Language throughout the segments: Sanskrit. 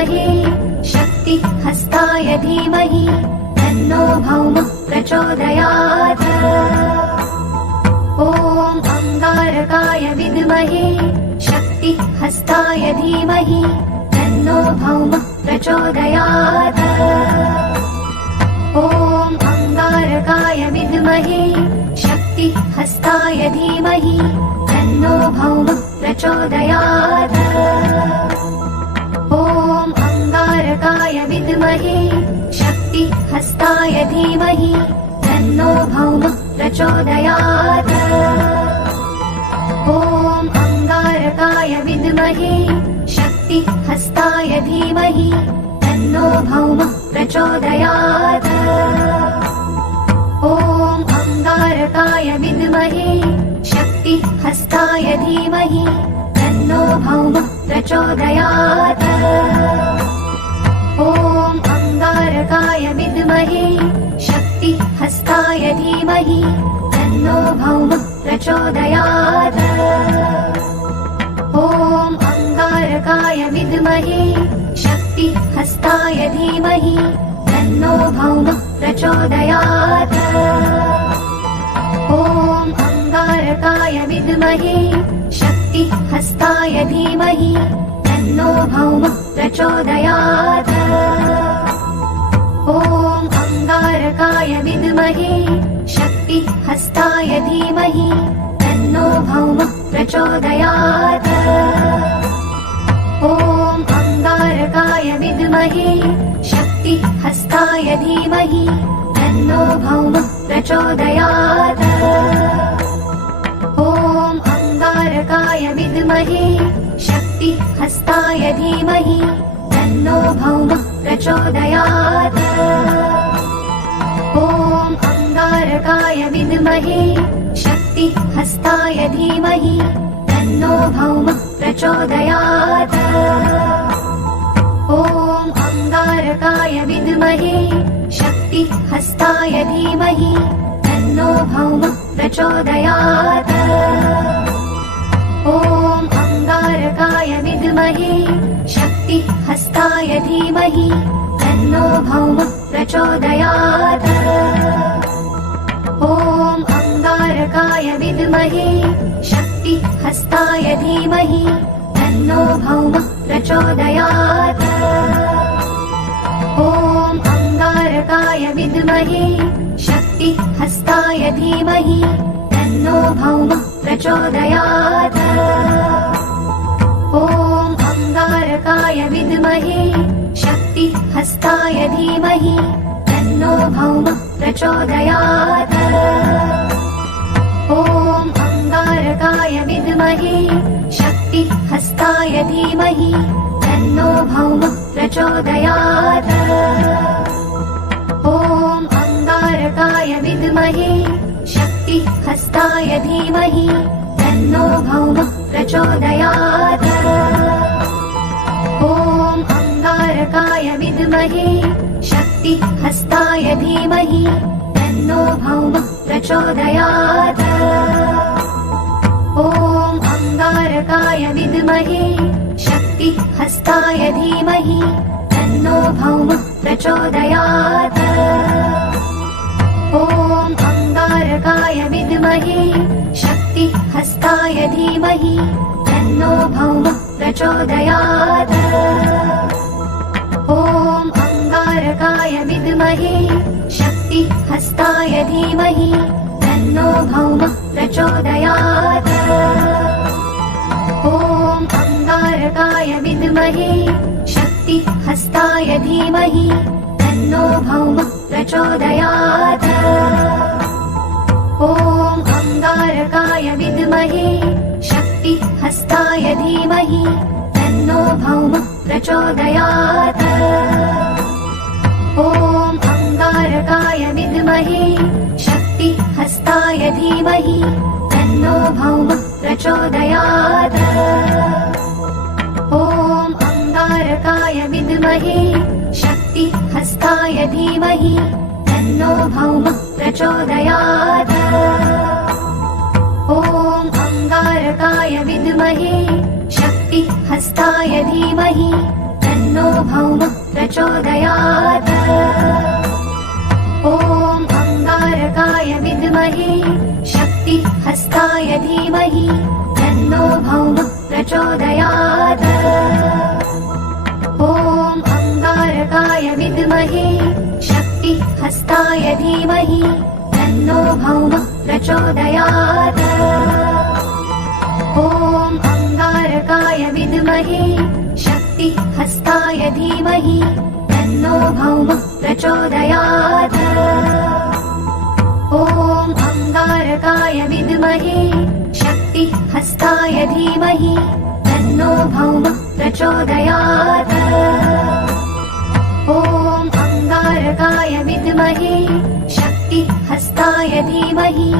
विद्महे शक्तिहस्ताय धीमहि तन्नो भौमः प्रचोदयात्। ॐ अंगारकाय विद्महे शक्तिहस्ताय धीमहि तन्नो भौमः प्रचोदयात्। ॐ अंगारकाय विद्महे शक्तिहस्ताय धीमहि तन्नो भौमः प्रचोदयात्। ॐ अंगारकाय विद्महे शक्तिहस्ताय धीमहि तन्नो भौमः प्रचोदयात्। ॐ अंगारकाय विद्महे शक्तिहस्ताय धीमहि तन्नो भौमः प्रचोदयात्। ॐ अंगारकाय विद्महे शक्तिहस्ताय धीमहि तन्नो भौमः प्रचोदयात्। ॐ अंगारकाय विद्महे शक्तिहस्ताय धीमहि तन्नो भौमः प्रचोदयात्। ॐ अंगारकाय विद्महे शक्तिहस्ताय धीमहि तन्नो भौमः प्रचोदयात्। ॐ अंगारकाय विद्महे शक्तिहस्ताय धीमहि तन्नो भौमः प्रचोदयात्। ॐ अंगारकाय विद्महे शक्तिहस्ताय धीमहि तन्नो भौमः प्रचोदयात्। ॐ अंगारकाय विद्महे शक्तिहस्ताय धीमहि तन्नो भौमः प्रचोदयात्। ॐ अंगारकाय विद्महे शक्तिहस्ताय धीमहि तन्नो भौमः प्रचोदयात्। ॐ अंगारकाय विद्महे शक्तिहस्ताय धीमहि तन्नो भौमः प्रचोदयात्। ॐ अंगारकाय विद्महे शक्तिहस्ताय धीमहि तन्नो भौमः प्रचोदयात्। ॐ अंगारकाय विद्महे शक्तिहस्ताय धीमहि तन्नो भौमः प्रचोदयात्। ॐ अंगारकाय विद्महे शक्तिहस्ताय धीमहि तन्नो भौमः प्रचोदयात्। ॐ अंगारकाय विद्महे शक्तिहस्ताय धीमहि तन्नो भौमः प्रचोदयात्। ॐ अंगारकाय विद्महे शक्तिहस्ताय धीमहि तन्नो भौमः प्रचोदयात्। ॐ अंगारकाय विद्महे शक्तिहस्ताय धीमहि तन्नो भौमः प्रचोदयात्। ॐ अंगारकाय विद्महे शक्तिहस्ताय धीमहि तन्नो भौमः प्रचोदयात्। ॐ अंगारकाय विद्महे शक्तिहस्ताय धीमहि तन्नो भौमः प्रचोदयात्। ॐ अंगारकाय विद्महे शक्तिहस्ताय धीमहि तन्नो भौमः प्रचोदयात्। ॐ अंगारकाय विद्महे शक्तिहस्ताय धीमहि तन्नो भौमः प्रचोदयात्। ॐ अंगारकाय विद्महे शक्तिहस्ताय धीमहि तन्नो भौमः प्रचोदयात्। ॐ अंगारकाय विद्महे शक्तिहस्ताय धीमहि तन्नो भौमः प्रचोदयात्। ॐ अंगारकाय विद्महे शक्तिहस्ताय धीमहि तन्नो भौमः प्रचोदयात्। ॐ अंगारकाय विद्महे शक्तिहस्ताय धीमहि तन्नो भौमः प्रचोदयात्। ॐ अंगारकाय विद्महे शक्तिहस्ताय धीमहि तन्नो भौमः प्रचोदयात्। ॐ अंगारकाय विद्महे शक्तिहस्ताय धीमहि तन्नो तन्नो भौमः प्रचोदयात्। ॐ अङ्गारकाय विद्महे शक्तिहस्ताय धीमहि तन्नो भौमः प्रचोदयात्। ॐ अङ्गारकाय विद्महे शक्तिहस्ताय धीमहि तन्नो भौमः प्रचोदयात्। ॐ अङ्गारकाय विद्महे शक्तिहस्ताय धीमहि तन्नो भौमः प्रचोदयात्। ॐ अङ्गारकाय विद्महे शक्तिहस्ताय धीमहि तन्नो भौमः प्रचोदयात्। ॐ अङ्गारकाय विद्महे शक्तिहस्ताय धीमहि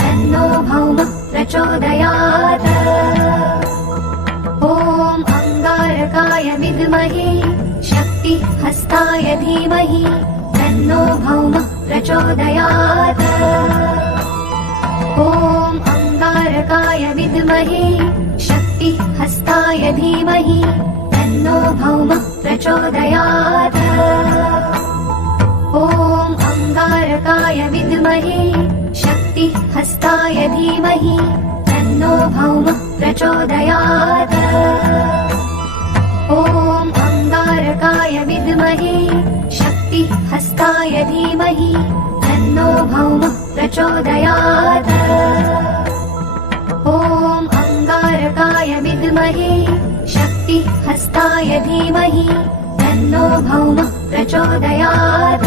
तन्नो भौमः प्रचोदयात्। ॐ अङ्गारकाय विद्महे शक्तिहस्ताय धीमहि तन्नो भौमः प्रचोदयात्। ॐ अङ्गारकाय विद्महे शक्तिहस्ताय धीमहि तन्नो भौमः प्रचोदयात्। ॐ अङ्गारकाय विद्महे शक्तिहस्ताय धीमहि तन्नो भौमः प्रचोदयात्। ॐ अङ्गारकाय विद्महे शक्तिहस्ताय धीमहि तन्नो भौमः प्रचोदयात्। ॐ अङ्गारकाय विद्महे शक्तिहस्ताय धीमहि तन्नो भौमः प्रचोदयात्।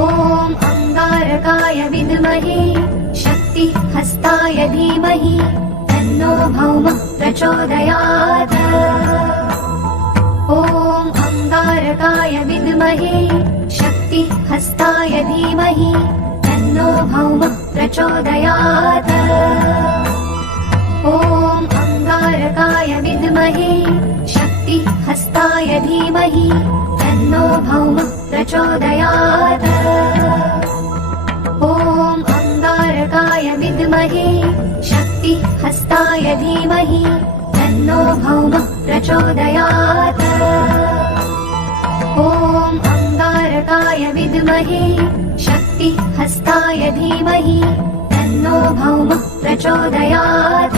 ॐ अङ्गारकाय विद्महे शक्तिहस्ताय धीमहि तन्नो भौमः प्रचोदयात्। ॐ अङ्गारकाय विद्महे शक्तिहस्ताय धीमहि तन्नो भौमः प्रचोदयात्। ॐ अङ्गारकाय विद्महे शक्तिहस्ताय धीमहि तन्नो भौमः प्रचोदयात्। ॐ अङ्गारकाय विद्महे शक्तिहस्ताय धीमहि तन्नो भौमः प्रचोदयात्। ॐ अङ्गारकाय विद्महे शक्तिहस्ताय धीमहि तन्नो भौमः प्रचोदयात्।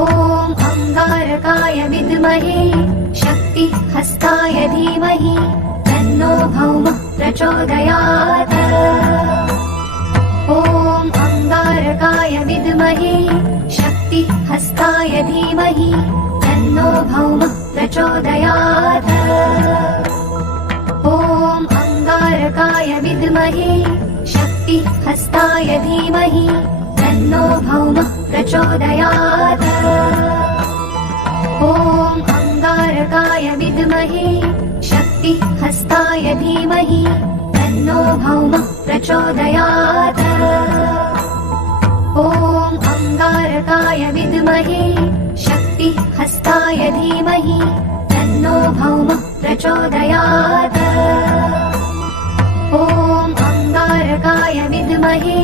ॐ अङ्गारकाय विद्महे शक्तिहस्ताय धीमहि तन्नो भौमः प्रचोदयात्। ॐ अङ्गारकाय विद्महे शक्तिहस्ताय धीमहि तन्नो भौमः प्रचोदयात्। ॐ अङ्गारकाय विद्महे शक्तिहस्ताय धीमहि तन्नो भौमः प्रचोदयात्। ॐ अङ्गारकाय विद्महे शक्तिहस्ताय धीमहि तन्नो भौमः प्रचोदयात्। ॐ अङ्गारकाय विद्महे शक्तिहस्ताय धीमहि तन्नो भौमः प्रचोदयात्। ॐ अङ्गारकाय विद्महे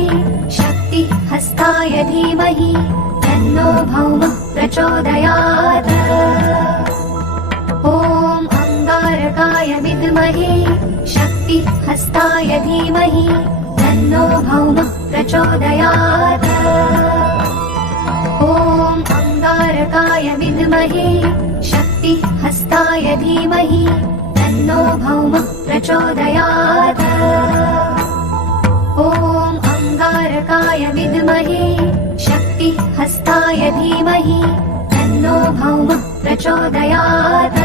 शक्तिहस्ताय धीमहि तन्नो भौमः प्रचोदयात्। ॐ अङ्गारकाय विद्महे शक्तिहस्ताय धीमहि तन्नो भौमः प्रचोदयात्। ॐ अङ्गारकाय विद्महे शक्तिहस्ताय धीमहि तन्नो भौमः प्रचोदयात्। ॐ अङ्गारकाय विद्महे शक्तिहस्ताय धीमहि तन्नो भौमः प्रचोदयात्।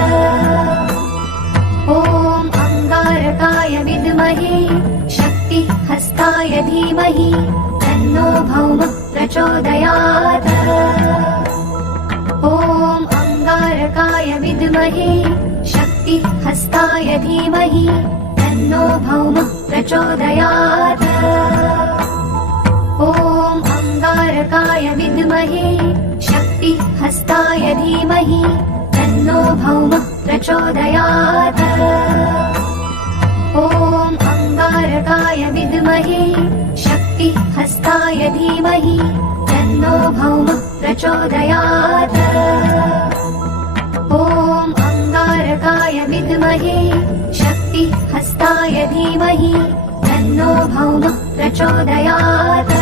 ॐ अङ्गारकाय विद्महे शक्तिहस्ताय धीमहि तन्नो भौमः प्रचोदयात्। ॐ अङ्गारकाय विद्महे शक्तिहस्ताय धीमहि तन्नो भौमः प्रचोदयात्। ॐ अङ्गारकाय विद्महे शक्तिहस्ताय धीमहि तन्नो भौमः प्रचोदयात्। ॐ अङ्गारकाय विद्महे शक्तिहस्ताय धीमहि तन्नो भौमः प्रचोदयात्। ॐ अंगारकाय विद्महे शक्तिहस्ताय धीमहि तन्नो भौमः प्रचोदयात्।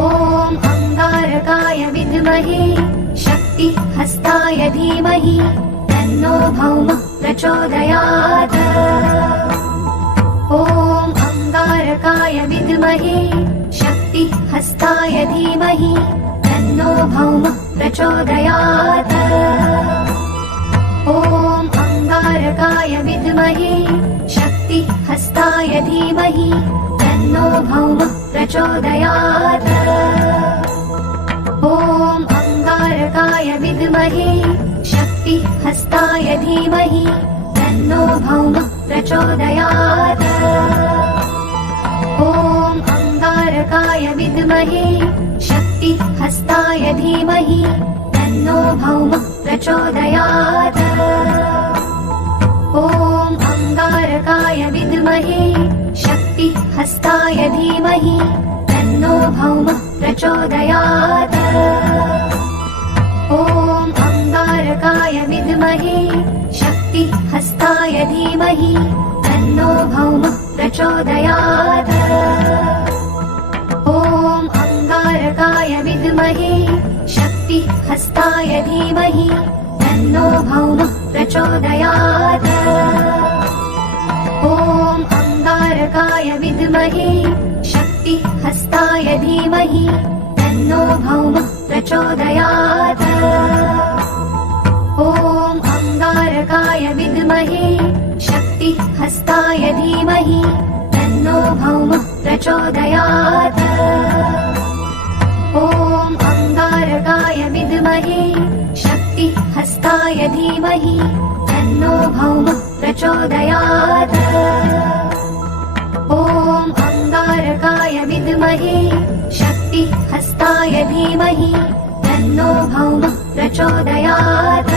ॐ अंगारकाय विद्महे शक्तिहस्ताय धीमहि तन्नो भौमः प्रचोदयात्। ॐ अंगारकाय विद्महे शक्तिहस्ताय धीमहि तन्नो भौमः प्रचोदयात्। ॐ अंगारकाय विद्महे शक्तिहस्ताय धीमहि तन्नो भौमः प्रचोदयात्। ॐ अंगारकाय विद्महे शक्तिहस्ताय धीमहि तन्नो भौमः प्रचोदयात्। ॐ अंगारकाय विद्महे शक्तिहस्ताय धीमहि तन्नो भौमः प्रचोदयात्। ॐ अंगारकाय विद्महे शक्तिहस्ताय धीमहि तन्नो भौमः प्रचोदयात्। ॐ अंगारकाय विद्महे शक्तिहस्ताय धीमहि तन्नो भौमः प्रचोदयात्। ॐ अंगारकाय विद्महे शक्तिहस्ताय धीमहि तन्नो भौमः प्रचोदयात्। ॐ अंगारकाय विद्महे शक्तिहस्ताय धीमहि तन्नो भौमः प्रचोदयात्। ॐ अंगारकाय विद्महे शक्तिहस्ताय धीमहि तन्नो भौमः प्रचोदयात्। ॐ अंगारकाय विद्महे शक्तिहस्ताय धीमहि तन्नो भौमः प्रचोदयात्। ॐ अंगारकाय विद्महे शक्तिहस्ताय धीमहि तन्नो भौमः प्रचोदयात्।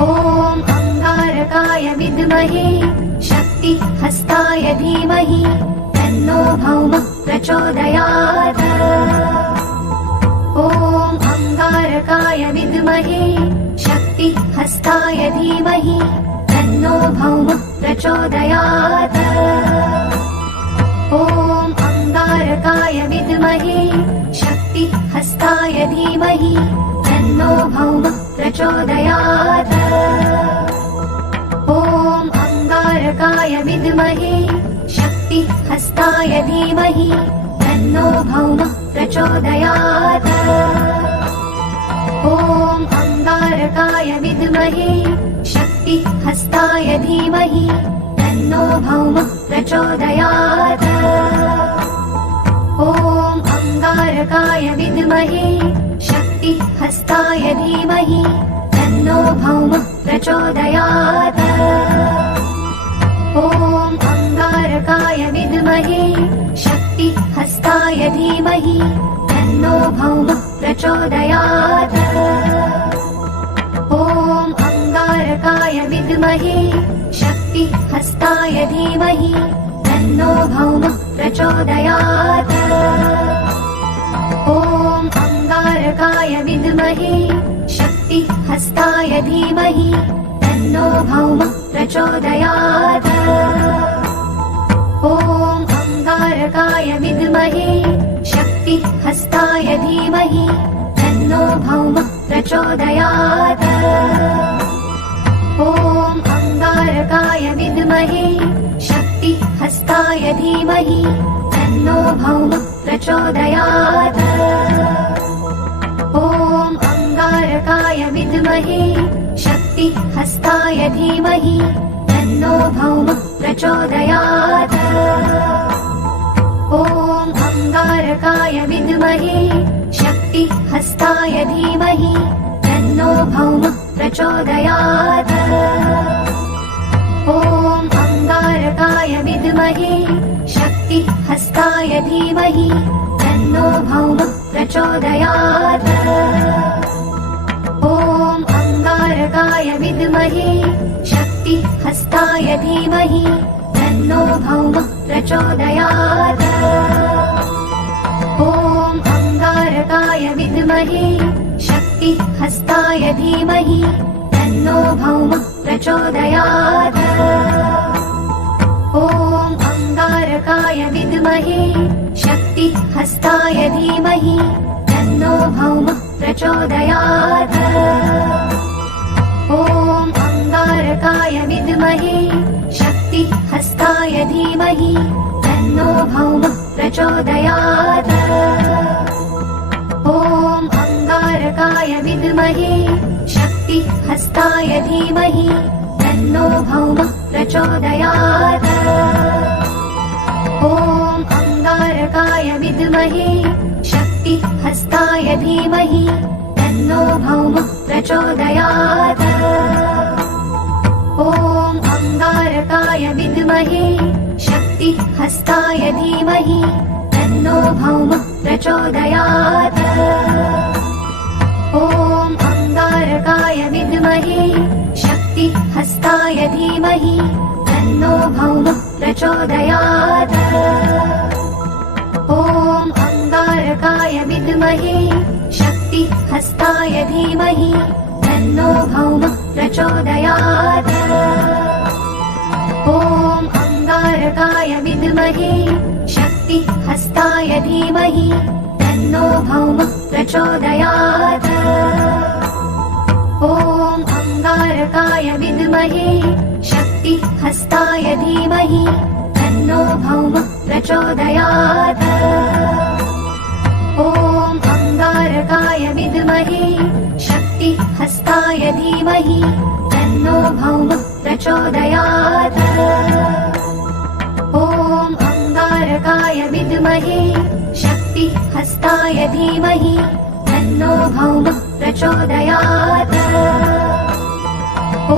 ॐ अंगारकाय विद्महे शक्तिहस्ताय धीमहि तन्नो भौमः प्रचोदयात्। ॐ अंगारकाय विद्महे शक्तिहस्ताय धीमहि तन्नो भौमः प्रचोदयात्। ॐ अंगारकाय विद्महे शक्तिहस्ताय धीमहि तन्नो भौमः प्रचोदयात्। ॐ अंगारकाय विद्महे शक्तिहस्ताय धीमहि तन्नो भौमः प्रचोदयात्। ॐ अंगारकाय विद्महे शक्तिहस्ताय धीमहि तन्नो भौमः प्रचोदयात्। ॐ अंगारकाय विद्महे शक्तिहस्ताय धीमहि तन्नो भौमः प्रचोदयात्। ॐ अंगारकाय विद्महे शक्तिहस्ताय धीमहि तन्नो भौमः प्रचोदयात्। ॐ अंगारकाय विद्महे शक्तिहस्ताय धीमहि तन्नो भौमः प्रचोदयात्। ॐ अंगारकाय विद्महे शक्तिहस्ताय धीमहि तन्नो भौमः प्रचोदयात्। ॐ अंगारकाय विद्महे शक्तिहस्ताय धीमहि तन्नो भौमः प्रचोदयात्। ॐ अंगारकाय विद्महे शक्तिहस्ताय धीमहि तन्नो भौमः प्रचोदयात्। ॐ अंगारकाय विद्महे शक्तिहस्ताय धीमहि तन्नो भौमः प्रचोदयात्। ॐ अंगारकाय विद्महे शक्तिहस्ताय धीमहि तन्नो भौमः प्रचोदयात्। ॐ अंगारकाय विद्महे शक्तिहस्ताय धीमहि तन्नो भौमः प्रचोदयात्। ॐ अंगारकाय विद्महे शक्तिहस्ताय धीमहि तन्नो भौमः प्रचोदयात्। ॐ अंगारकाय विद्महे शक्तिहस्ताय धीमहि तन्नो भौमः प्रचोदयात्। ॐ अंगारकाय विद्महे शक्तिहस्ताय धीमहि तन्नो भौमः प्रचोदयात्। ॐ अंगारकाय विद्महे शक्तिहस्ताय धीमहि तन्नो भौमः प्रचोदयात्। ॐ अंगारकाय विद्महे शक्तिहस्ताय धीमहि तन्नो भौमः प्रचोदयात्। ॐ अंगारकाय विद्महे शक्तिहस्ताय धीमहि तन्नो भौमः प्रचोदयात्। ॐ अंगारकाय विद्महे शक्तिहस्ताय धीमहि तन्नो भौमः प्रचोदयात्। ॐ अंगारकाय विद्महे शक्तिहस्ताय धीमहि तन्नो भौमः प्रचोदयात्। ॐ अंगारकाय विद्महे शक्तिहस्ताय धीमहि तन्नो भौमः प्रचोदयात्। ॐ अंगारकाय विद्महे शक्तिहस्ताय धीमहि तन्नो भौमः प्रचोदयात्। ॐ अंगारकाय विद्महे शक्तिहस्ताय धीमहि तन्नो भौमः प्रचोदयात्। ॐ अंगारकाय विद्महे शक्तिहस्ताय धीमहि तन्नो भौमः प्रचोदयात्। ॐ अंगारकाय विद्महे शक्तिहस्ताय धीमहि तन्नो भौमः प्रचोदयात्।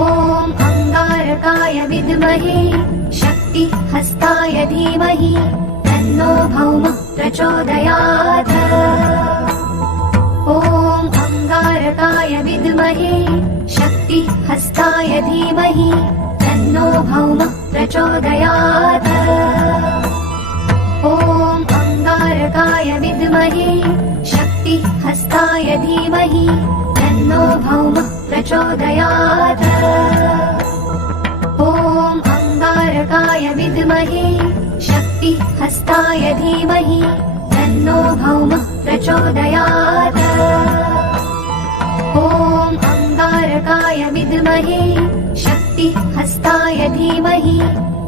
ॐ अंगारकाय विद्महे शक्तिहस्ताय धीमहि तन्नो भौमः प्रचोदयात्। ॐ अंगारकाय विद्महे शक्तिहस्ताय धीमहि तन्नो भौमः प्रचोदयात्। ॐ अंगारकाय विद्महे शक्तिहस्ताय धीमहि तन्नो भौमः प्रचोदयात्। ॐ अंगारकाय विद्महे शक्तिहस्ताय धीमहि तन्नो भौमः प्रचोदयात्। ॐ अंगारकाय विद्महे शक्तिहस्ताय धीमहि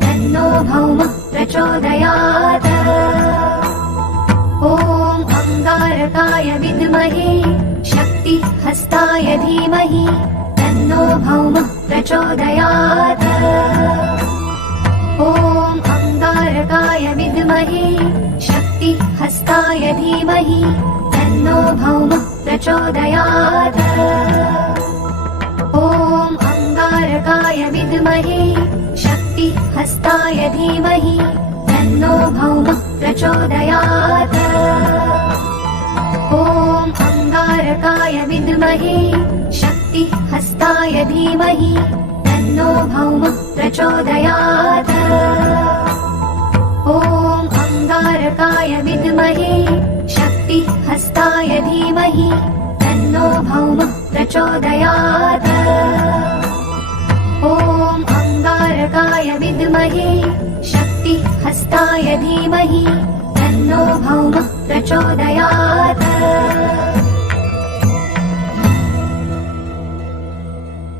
तन्नो भौमः प्रचोदयात्। ॐ अंगारकाय विद्महे शक्तिहस्ताय धीमहि तन्नो भौमः प्रचोदयात्। ॐ अंगारकाय विद्महे शक्तिहस्ताय धीमहि तन्नो भौमः प्रचोदयात्। ॐ अंगारकाय विद्महे शक्तिहस्ताय धीमहि तन्नो भौमः प्रचोदयात्। ॐ अंगारकाय विद्महे शक्तिहस्ताय धीमहि तन्नो भौमः प्रचोदयात्। ॐ अंगारकाय विद्महे शक्तिहस्ताय धीमहि तन्नो भौमः प्रचोदयात्। ॐ अंगारकाय विद्महे शक्तिहस्ताय धीमहि तन्नो भौमः प्रचोदयात्।